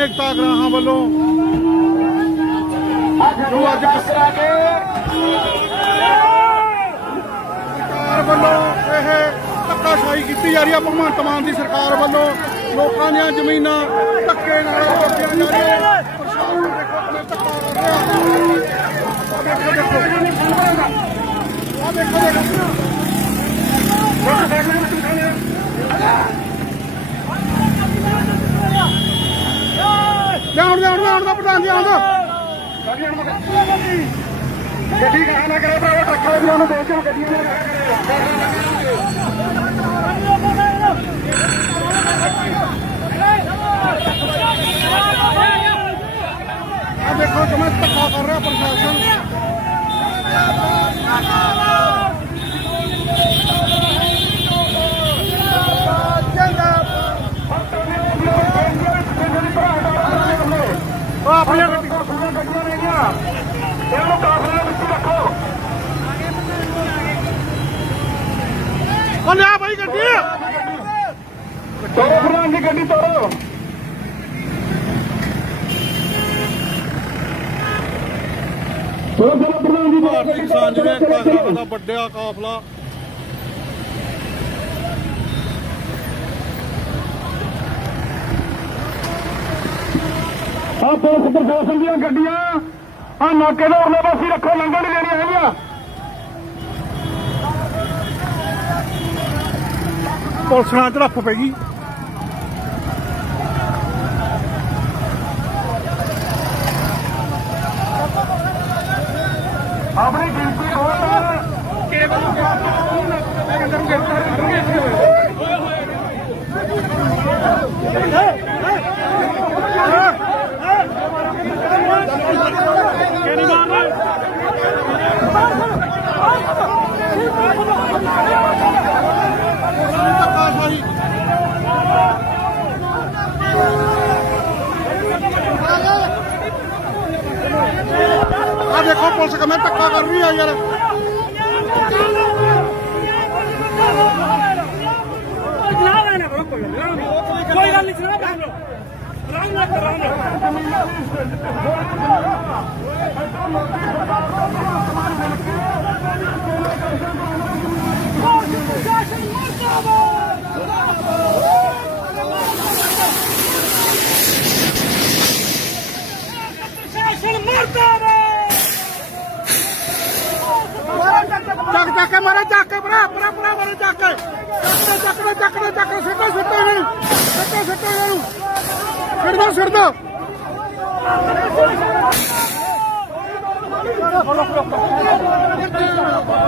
ਏਕਤਾ ਗ੍ਰਾਹਾਂ ਵੱਲੋਂ। ਜੋ ਅੱਜ ਸਰਕਾਰ ਵੱਲੋਂ ਇਹ ਧੱਕਾਸ਼ਾਹੀ ਕੀਤੀ ਜਾ ਰਹੀ ਹੈ ਭਗਵੰਤ ਮਾਨ ਦੀ ਸਰਕਾਰ ਵੱਲੋਂ। ਲੋਕਾਂ ਦੀਆਂ ਜ਼ਮੀਨਾਂ ਧੱਕੇ ਨਾਲ ਕਬਜ਼ੀਆਂ ਜਾ ਰਹੀਆਂ ਪ੍ਰਸ਼ਾਸਨ ਦੇਖੋ ਕਿਵੇਂ ਧੱਕਾ ਕਰ ਰਿਹਾ। ਦੇਖੋ ਦੇਖੋ ਦੇਖੋ। ਜਾਣ ਦਾ ਪ੍ਰਧਾਨ ਗੱਡੀ ਕਹਾਂ ਨਾ ਕਰੇ ਭਰਾਵਾ, ਟਰੱਕਾਂ ਵੀ ਉਹਨੂੰ ਦੇ ਕੇ ਗੱਡੀਆਂ ਨਾ ਆ ਦੇਖੋ ਕਿਵੇਂ ਧੱਕਾ ਕਰ ਰਿਹਾ ਪ੍ਰਸ਼ਾਸਨ। ਉਹ ਆਪਣੀਆਂ ਗੱਡੀਆਂ ਨੇ ਗਿਆ ਇਹਨੂੰ ਕਾਫਲੇ ਵਿੱਚ ਰੱਖੋ। ਉਹ ਲਿਆ ਭਾਈ ਗੱਡੀ। ਤੋਰੋ ਪ੍ਰਧਾਨ ਜੀ ਗੱਡੀ ਤੋਰੋ। ਤੋਰੋ ਪ੍ਰਧਾਨ ਜੀ ਭਾਰਤੀ ਕਿਸਾਨ ਜਿਵੇਂ ਕਾਫਲਾ ਦਾ ਵੱਡਿਆ ਕਾਫਲਾ। ਆ ਪੁਲਿਸ ਪ੍ਰਸ਼ਾਸਨ ਦੀਆਂ ਗੱਡੀਆਂ। ਆ ਨਾਕੇ ਦੇ ਉਰਲੇ ਪਾਸੇ ਰੱਖੋ, ਲੰਘਣ ਨਹੀਂ ਦੇਣੀਆਂ ਹੈਗੀਆਂ। ਪੁਲਿਸ ਨਾਲ ਝੜਪ ਪੈ ਆਪਣੀ ਗਿਣਤੀ ਹੋਣ ਕੇਵਲ ਅੰਦਰ ਗ੍ਰਿਫਤਾਰ ਕਰਨਗੇ। ਕਿਹੜੀ ਆ ਦੇਖੋ ਪੁਲਿਸ ਕਿਵੇਂ ਧੱਕਾ ਕਰ ਰਹੀ ਆ ਯਾਰ ਕੋਈ ਗੱਲ ਨਹੀਂ ਸੁਣਾ ਆਰਾਮ ਨਾਲ ਆਰਾਮ ਨਾਲ ਪ੍ਰਸ਼ਾਸਨ ਕੇ ਮਾਰੇ ਚੱਕ ਕੇ ਬਰਾ ਬਰਾ ਬਰਾ ਮਾਰੇ ਚੱਕ ਕੇ। ਚੱਕ ਦੇ ਚੱਕ ਦੇ ਚੱਕ ਦੇ ਸਿੱਟੋ ਸਿੱਟੋ ਇਹਨਾਂ ਸਿੱਟੋ ਸਿੱਟੋ ਇਹਨਾਂ ਸਿੱਟ ਦੋ ਸਿੱਟ ਦੋ।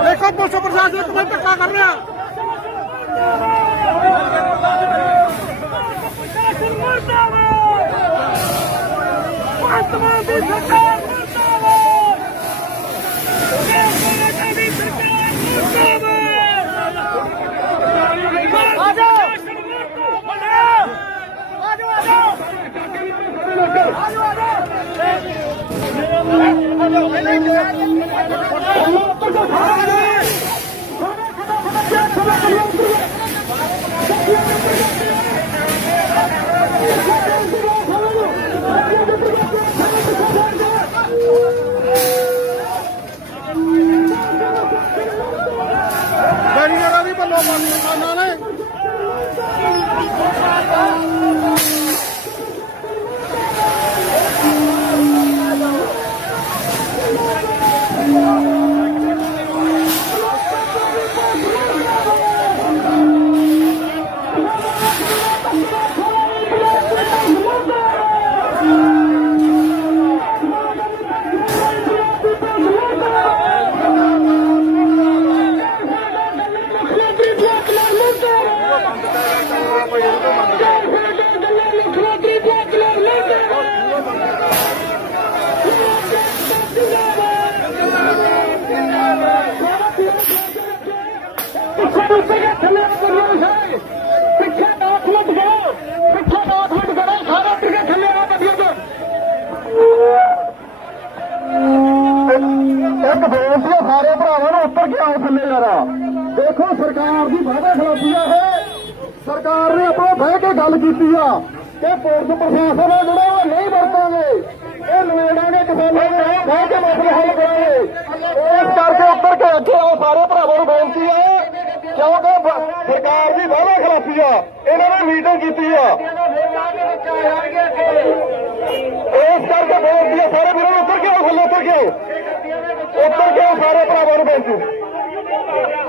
ਦੇਖੋ, ਪੁਲਿਸ ਪ੍ਰਸ਼ਾਸਨ ਕਿਵੇਂ ਧੱਕਾ ਕਰ ਰਿਹਾ। ਪ੍ਰਸ਼ਾਸਨ ਮਰਦਾਬਾਦ! ਦੀ ਸਰਕਾਰ Thank you. ਨੂੰ ਥੱਲੇ ਯਾਰਾ ਦੇਖੋ, ਸਰਕਾਰ ਦੀ ਵਾਅਦਾ ਖਿਲਾਫੀ ਆ ਇਹ। ਸਰਕਾਰ ਨੇ ਆਪਣਾ ਬਹਿ ਕੇ ਗੱਲ ਕੀਤੀ ਆ ਕਿ ਪੁਲਿਸ ਪ੍ਰਸ਼ਾਸਨ ਹੈ ਜਿਹੜਾ ਉਹ ਨਹੀਂ ਵਰਤਾਂਗੇ, ਇਹ ਨਵੇੜਾਂਗੇ ਕਿਸਾਨਾਂ ਨੂੰ ਬਹਿ ਕੇ ਮਸਲੇ ਹੱਲ ਕਰਾਂਗੇ। ਇਸ ਕਰਕੇ ਉੱਤਰ ਕੇ ਅੱਗੇ ਆਓ, ਸਾਰੇ ਭਰਾਵਾਂ ਨੂੰ ਬੇਨਤੀ ਆ, ਕਿਉਂਕਿ ਸਰਕਾਰ ਦੀ ਵਾਅਦਾ ਖਿਲਾਫੀ ਆ, ਇਹਨਾਂ ਨੇ ਮੀਟਿੰਗ ਕੀਤੀ ਆ। ਇਸ ਕਰਕੇ ਬੇਨਤੀ ਆ, ਸਾਰੇ ਵੀਰਾਂ ਨੂੰ ਉੱਤਰ ਕੇ ਆਓ, ਥੱਲੇ ਉੱਤਰ ਕੇ ਆਓ। ਉੱਤਰ ਕੇ ਆਓ, ਸਾਰੇ ਭਰਾਵਾਂ ਨੂੰ ਬੇਨਤੀ।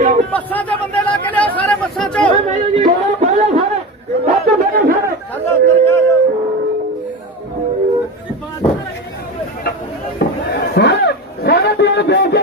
ਬੱਸਾਂ ਦੇ ਬੰਦੇ ਲਾ ਕੇ ਲਿਆ ਸਾਰੇ ਬੱਸਾਂ ਚੋਂ। ਪਹਿਲੇ ਸਾਰੇ। ਉੱਤਰ ਬੈਠੋ ਸਾਰੇ। ਸਾਰੇ ਉੱਤਰ ਜਾਓ। ਸਾਰੇ ਸਾਰੇ ਪਿੰਡ ਦੇ